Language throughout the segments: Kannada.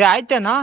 ಏ ಆಯ್ತೇನಾ?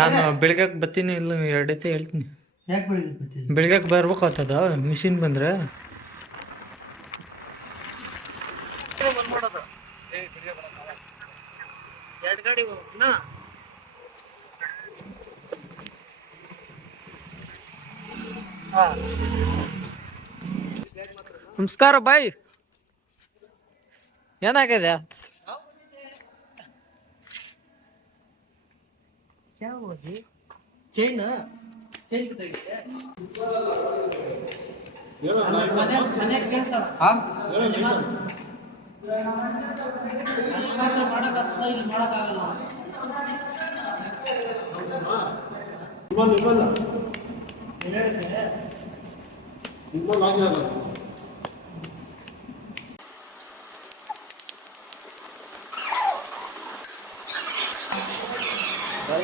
ನಾನು ಬೆಳಗ್ಗೆ ಬರ್ತೀನಿ, ಇಲ್ಲ ಎರಡೈತೆ ಹೇಳ್ತೀನಿ. ಬೆಳಗ್ಗೆ ಬರ್ಬೇಕಾಗ್ತದ ಮಿಷಿನ್ ಬಂದ್ರೆ. ಎರಡು ಗಾಡಿ ನಮಸ್ಕಾರ ಬಾಯ್, ಏನಾಗಿದೆ? ಚೈನ್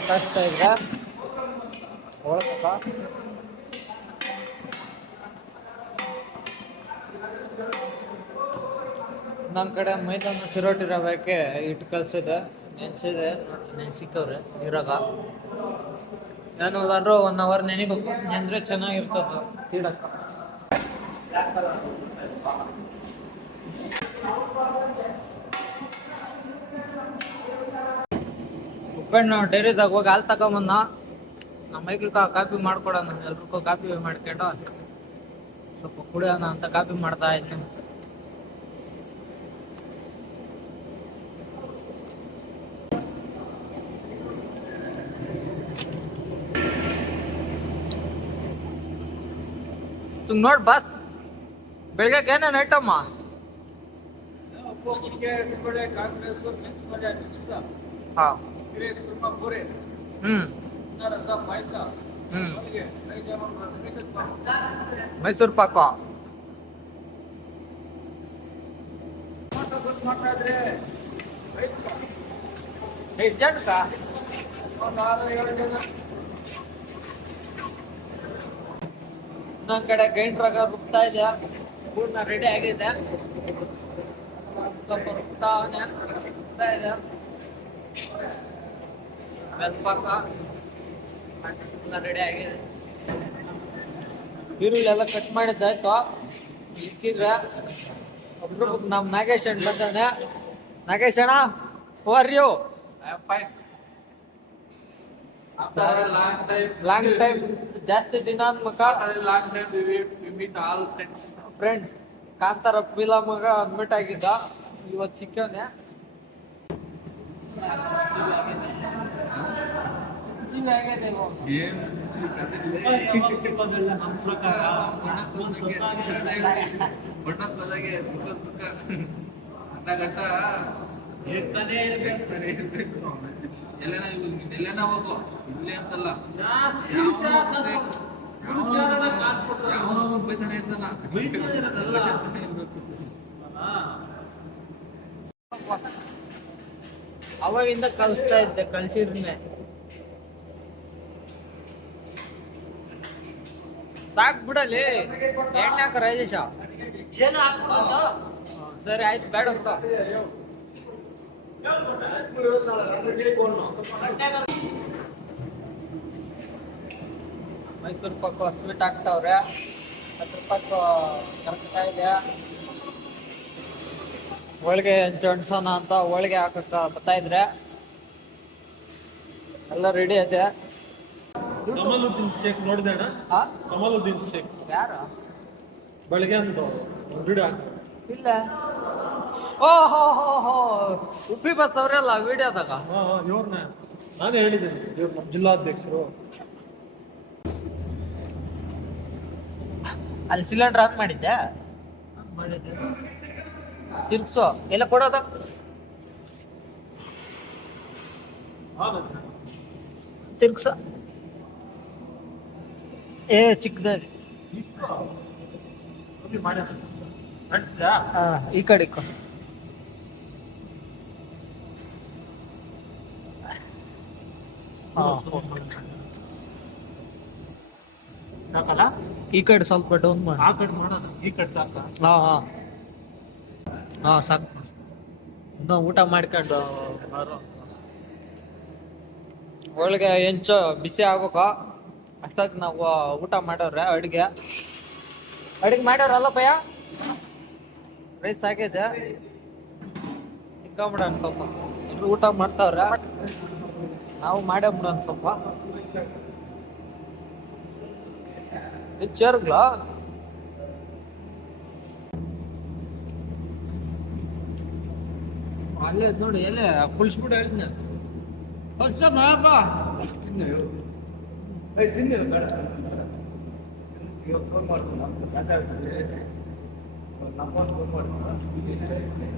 ಕಷ್ಟ ಈಗ ನನ್ನ ಕಡೆ ಮೈದಾನ ಚಿರೋಟಿ ರವೆಕ್ಕೆ ಇಟ್ಟು ಕಲ್ಸಿದೆ, ನೆನ್ಸಿಕ್ಕವ್ರೆ ನೀರಾಗ. ಏನಾದ್ರು 1 hour ನೆನಿಬೇಕು, ನೆಂದ್ರೆ ಚೆನ್ನಾಗಿರ್ತದ ತಿಡಕ್ಕ. ಉಪ್ಪಣ್ಣ ಡೈರಿದಾಗ ಹೋಗಿ ಹಾಲು ತಗೊಂಬಂದ. ನಮ್ಮ ಮೈಕ್ಳಿಗೆ ಕಾಪಿ ಮಾಡ್ಕೊಡೋಣ, ಎಲ್ರಿಗೂ ಕಾಪಿ ಮಾಡ್ಕೊಂಡು ಸ್ವಲ್ಪ ಕುಡಿಯೋಣ ಅಂತ ಕಾಪಿ ಮಾಡ್ತಾ ಇದ್ದೀನಿ. ನೋಡ್ ಬಾಸ್, ಬೆಳಿಗ್ಗೆ ಏನೇನು ಐಟಮ್ಮ? ಹಾ, ಮೈಸೂರು ಪಾಕ, ಜನಕ ಇನ್ನೊಂದ್ ಕಡೆ ಗ್ರೈಂಡ್ರಾಗ ರುಬ್ತಾ ಇದೆ, ಹೂರ್ಣ ರೆಡಿ ಆಗಿದೆ. ಸ್ವಲ್ಪ ರುಬ್ತಾ ಇದೆ, ಬೆಲ್ಪಾಕ ಎಲ್ಲ ರೆಡಿ ಆಗಿದೆ. ಈರುಳ್ಳಿ ಎಲ್ಲ ಕಟ್ ಮಾಡಿದ್ದಾಯ್ತು. ಇಕ್ಕಿದ್ರೆ ಒಬ್ರು ನಮ್ ನಾಗೇಶ್ ಅಣ್ಣ ಬಂದಾನೆ. ನಾಗೇಶ್ ಅಣ್ಣ, how are you? Long time, ಜಾಸ್ತಿ ದಿನಾತ್ಮಕ ಫ್ರೆಂಡ್ಸ್. ಕಾಂತಾರ ಫಿಲಮ್ಗ ಅಡ್ಮಿಟ್ ಆಗಿದ್ದ, ಇವತ್ತು ಸಿಕ್ಕವನೆ. ಎಲ್ಲೇನ ಹೋಗು, ಇಲ್ಲೇ ಅಂತಲ್ಲ, ಬೈತಾನೆ ಇರ್ತಾನ. ಅವಾಗಿಂದ ಕಲಿಸ್ತಾ ಇದ್ದೆ, ಕಲ್ಸಿರ್ನೆ ಸಾಕ್ ಬಿಡಲಿ. ಎಣ್ಣೆ ಹಾಕ ರಾಜೇಶ. ಏನು ಹಾಕ್ಬಿಡ? ಸರಿ ಆಯ್ತು, ಬೇಡ ಅಂತ. ಮೈಸೂರು ಪಾಕು ಸ್ವೀಟ್ ಹಾಕ್ತಾವ್ರೆ. 10 ರೂಪಾಯಿ ಕರ್ಕ್ತಾ ಇದೆ. ಹೋಳಿಗೆ ಅಂಚೋಣ ಅಂತ ಹೋಳಿಗೆ ಹಾಕಕ್ಕ ಬರ್ತಾ ಇದ್ರೆ ಎಲ್ಲ ರೆಡಿ ಇದೆ. ಕಮಲುದ್ದೀನ್ ಶೇಖ್ ನೋಡಿದೆ ಅಣ್ಣ? ಕಮಲುದ್ದೀನ್ ಶೇಖ್ ಯಾರು? ಬೆಳಗ್ಗೆ ಅಂತ ವಿಡಿಯೋ ಹಾಕ್ತಾರೆ. ಇಲ್ಲ. ಓಹೋ ಹೋ ಹೋ, ಉಪ್ಪಿ ಬಸ್ ಅವರೆಲ್ಲ ವಿಡಿಯೋದಾಗ. ಇವ್ರನ್ನ ನಾನೇ ಹೇಳಿದ್ದೇನೆ, ಇವ್ರು ನಮ್ಮ ಜಿಲ್ಲಾಧ್ಯಕ್ಷರು. ಅಲ್ಲಿ ಸಿಲಿಂಡರ್ ಆನ್ ಮಾಡಿದ್ದೆ. ತಿರ್ಗ್ಸೋ, ಎಲ್ಲ ಕೊಡೋದ. ತಿರ್ಗ್ಸ. ಚಿಕ್ಕದಾಗಿ ಕಾಫಿ ಮಾಡ್ಯಾರ ಅಂಟ್ಯಾ ಈ ಕಡೆ ಇಕ್ಕೋ. ಸಾಕಲ್ಲ ಈ ಕಡೆ ಸ್ವಲ್ಪ ಡೌನ್ ಮಾಡಿ. ಆ ಕಡೆ ಮಾಡೋಣ ಈ ಕಡೆ ಸಾಕ ಹಾ ಸಾಕು. ಇನ್ನು ಊಟ ಮಾಡ್ಕೊಂಡು ಬರೋ. ಒಳಗೆ ಹೆಂಚು ಬಿಸಿ ಆಗ್ಬೇಕು. ಅಷ್ಟಾಗಿ ನಾವು ಊಟ ಮಾಡೋರೆ. ಅಡುಗೆ ಮಾಡ್ಯಾರಲ್ಲ ಭಯ. ರೈಸ್ ಆಗೈತೆ, ತಿನ್ಕೊಂಬಿಡೋಣ ಸ್ವಲ್ಪ. ಎಲ್ಲರೂ ಊಟ ಮಾಡ್ತಾವ್ರೆ, ನಾವು ಮಾಡೇ ಬಿಡೋಣ ಸ್ವಲ್ಪ. ಚೇರ್ಗಳ ಅಲ್ಲೇ ನೋಡಿ, ಎಲ್ಲೇ ಕುಳಿಸ್ಬಿಟ್ಟು ಹೇಳಿದ್ನ.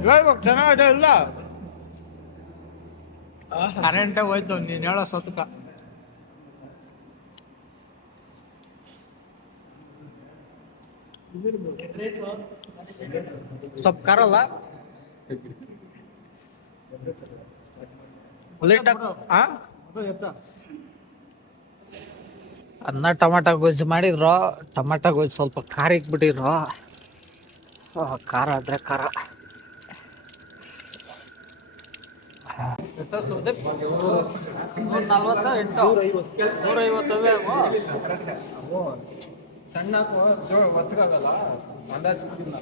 ಹೇಳ್ಬೇಕು ಚೆನ್ನಾಗಿದೆ ಇಲ್ಲ. ಕರೆಂಟೇ ಹೋಯ್ತು ನೀನ್ ಹೇಳೋ ಸತ್ಕ. ಸ್ವಲ್ಪ ಕಾರಲ್ಲ ಅನ್ನ ಟಮಾಟ ಗೊಜ್ಜು ಮಾಡಿದ್ರು. ಟಮಾಟ ಗೊಜ್ಜು ಸ್ವಲ್ಪ ಖಾರ ಇಕ್ಬಿಟ್ಟಿದ್ರು. ಖಾರ ಆದ್ರೆ ಖಾರ. ಎಷ್ಟು ಸುದೀಪ್? 148 150 ಸಣ್ಣ ಒತ್ತಗಾಗಲ್ಲ ಅಂದಾಜ್ ಸಿಕ್ಕಿಲ್ಲ.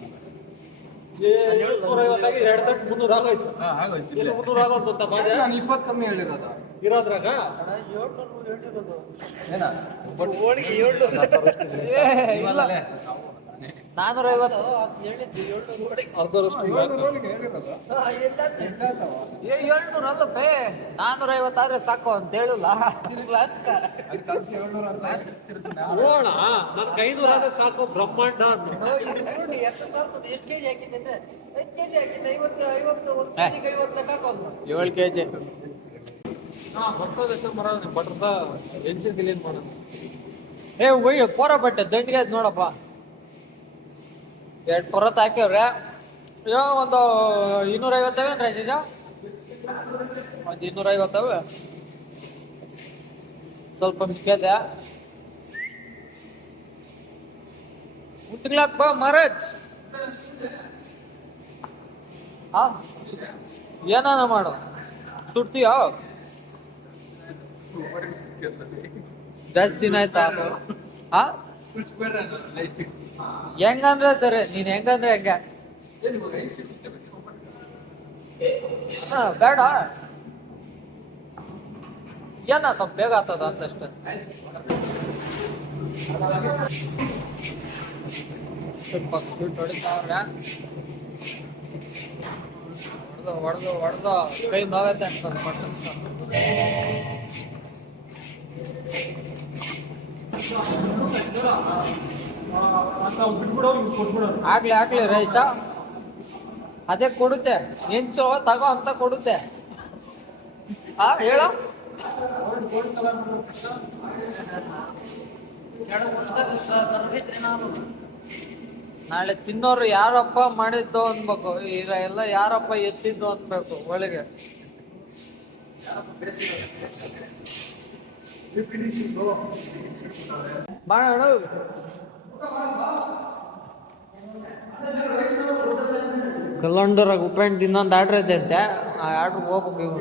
750 ಎರಡು ತಟ್ಟು 300 ಆಗೋಯ್ತು. ಆಗೋಯ್ತು. 300 ಆಗೋದು ಅಂತ ಬಾಜೆ ನಾನು 20 ಕಮ್ಮಿ ಹೇಳಿರೋದ ಇರೋದ್ರಾಗ ಏನ ಇಲ್ಲ 450 ಅರ್ಧರಷ್ಟು ಏ 700 ಅಲ್ಲ ಬೇ. 450 ಆದ್ರೆ ಸಾಕು ಅಂತ ಹೇಳಿಲ್ಲ. ನೋಡ ನನ್ 500 ಆದ್ರೆ ಸಾಕು ಬ್ರಹ್ಮಾಂಡ. ಎಷ್ಟು ಕೆಜಿ ಹಾಕಿದ್ದೆ? 5 ಕೆಜಿ ಹಾಕಿದ್ದೆ. 7 ಕೆಜಿ. ಬಟ್ರದ ಹೆಂಚಿನ ಕ್ಲೀನ್ ಮಾಡೋದು. ಏ ಒಯ್ಯ ಪೊರ ಬಟ್ಟೆ ದಂಡಿಗೆ ಆಯ್ತು ನೋಡಪ್ಪ. 2 ಪೊರತ್ ಹಾಕ್ಯವ್ರೆ. ಒಂದು 250 ಏನ್ರ ಸೀಜ? ಒಂದು 250 ಸ್ವಲ್ಪ ಮಿಕ್ಕಿದೆ. ಉಟ್ಲಾಕ್ ಬಾ ಮಹಾರಾಜ್. ಏನಾನ ಮಾಡು, ಸುಡ್ತೀಯ? ಜಾಸ್ತಿ ದಿನ ಆಯ್ತಾ? ಹೆಂಗಂದ್ರೆ ಸರಿ, ನೀನ್ ಹೆಂಗಂದ್ರೆ ಹೆಂಗ. ಬೇಡ ಏನ ಸ್ವಲ್ಪ ಬೇಗ ಆಗ್ತದ ಅಂತಷ್ಟ. ಸ್ವಲ್ಪ ಸ್ವೀಟ್ ಹೊಡಿತಾವ್ರೆ. ಹೊಡೆದು ಕೈ ನೋವೈತೆ ಅಂತ. ಆಗ್ಲಿ ರೈಸ ಅದೇ ಕೊಡುತ್ತೆ. ಹೆಂಚು ತಗೋ ಅಂತ ಕೊಡುತ್ತೆ. ಹೇಳ ನಾಳೆ ತಿನ್ನೋರು ಯಾರಪ್ಪ ಮಾಡಿದ್ದು ಅನ್ಬೇಕು. ಎಲ್ಲ ಯಾರಪ್ಪ ಎತ್ತಿದ್ದು ಅನ್ಬೇಕು ಒಳಗೆ. ಮಾಡೋಣ. ಕಲ್ಲಂಡರಾಗ ಉಪ್ಪಿಟ್ಟು ಇನ್ನೊಂದು ಆರ್ಡ್ರ್ ಐತೆ ಅಂತೆ. ಆ ಆರ್ಡ್ರ್ ಹೋಗ್ಬೇಕು ಇವು.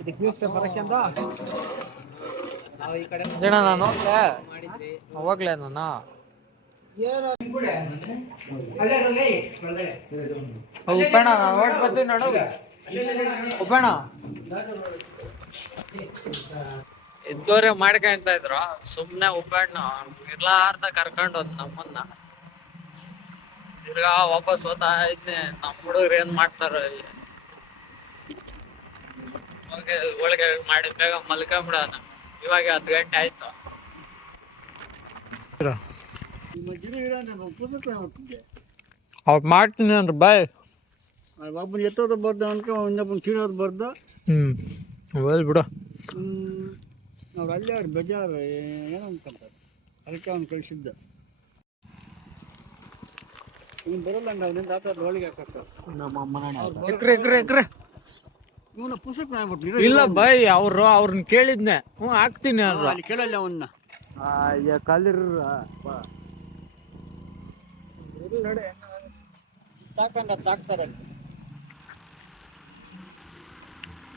ಇದಕ್ಕೆ ನ್ಯೂಸ್ ಪೇಪರ್ ಹಾಕ್ಯಂದ ಜನ ನಾನು ಹೋಗ್ಲೇ ನಾನು. ಉಪ್ಪಣ್ಣ ಹೊಟ್ಟು ಬರ್ತೀನಿ ನೋಡು. ಉಪ್ಪಣ್ಣ ಇದ್ದೋರೆ ಮಾಡ್ಕೊಂತ ಇದ್ರು. ಸುಮ್ನೆ ಉಪ್ಪಣ್ಣ ಇರ್ಲಾರ್ದ ಕರ್ಕೊಂಡು ಹೋದ್ ನಮ್ಮನ್ನ. ತಿರ್ಗಾ ವಾಪಸ್ ಹೋಗ್ತಾ ಇದ್ನೆ. ನಮ್ಮ ಹುಡುಗರು ಏನ್ ಮಾಡ್ತಾರ ಒಳಗೆ ಮಾಡಿ ಬೇಗ ಮಲ್ಕೊಂಬಿಡೋಣ. ಇವಾಗ 10 ಗಂಟೆ ಆಯ್ತು. ಅವ್ರು ಮಾಡ್ತೀನಿ ಅಂದ್ರೆ ಬಾಯ್ ಒಬ್ಬನ ಎತ್ತೋದು ಬರ್ದ ಅನ್ಕೊ ಇನ್ನೊಬ್ಬನ ಕೀಳೋದು ಬರ್ದ. ಹೋಲ್ ಬಿಡು. ಅವ್ರು ಅಲ್ಲೇ ಅವ್ರು ಬೇಜಾರು ಏನೋ ಅನ್ಕೊಂತಾರೆ. ಅದಕ್ಕೆ ಅವ್ನು ಕಳಿಸಿದ್ದ. ಇವ್ನು ಬರೋಲ್ಲ ಅವ್ನಿಂದ ಆತ ಹೋಳಿಗೆ ಹಾಕಕ್ಕ ನಮ್ಮ ಅಮ್ಮನ ಎಕ್ರೆ ಇವನ ಪುಸ್ತಕ ಆಗ್ಬಿಟ್ಟು ಇಲ್ಲ ಬಾಯ್ ಅವ್ರನ್ನ ಕೇಳಿದ್ನೆ. ಹಾಕ್ತೀನಿ ಅಂದ್ರು. ಅಲ್ಲಿ ಕೇಳಲ್ಲ ಅವನ್ನ ಕಾಲಿರ ನೋಡಿ ಸಾಕಂಡ ಸಾಕ್ತಾರೆ.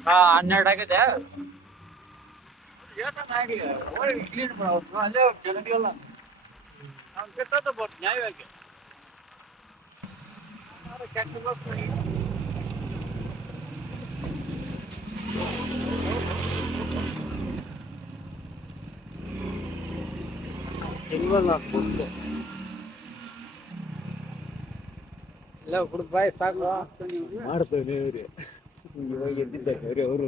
12 ಆಗಿದೆ. ಆಗಲಿ ಹೋಳಿಗೆ ಕ್ಲೀನ್ ಮಾಡೋದು ಅಲ್ಲೇ ಜನಗೆಲ್ಲ ನಾವು ಕೆಟ್ಟದ್ದು ಬರ್ತು ನ್ಯಾಯವಾಗಿ. ಇಲ್ವಲ್ಲ ಇಲ್ಲ ಹುಡುಗ ಬಾಯ್ ಸಾಕು. ಮಾಡ್ತೇವೆ ಇವ್ರಿ ಇವಾಗ ಎದ್ದಿದ್ದಾರೆ ಅವರು.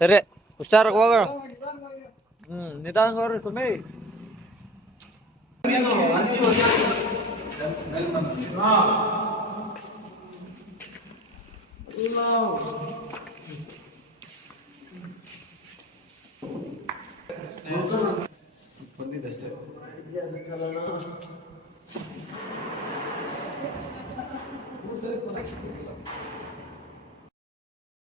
ಸರಿ ಹುಷಾರಾಗಿ ಹೋಗೋಣ. ನಿಧಾನ ಹೋಗ್ರಿ ಸುಮ್ಮನೆ. ಬಂದಿದ್ದಷ್ಟೇ.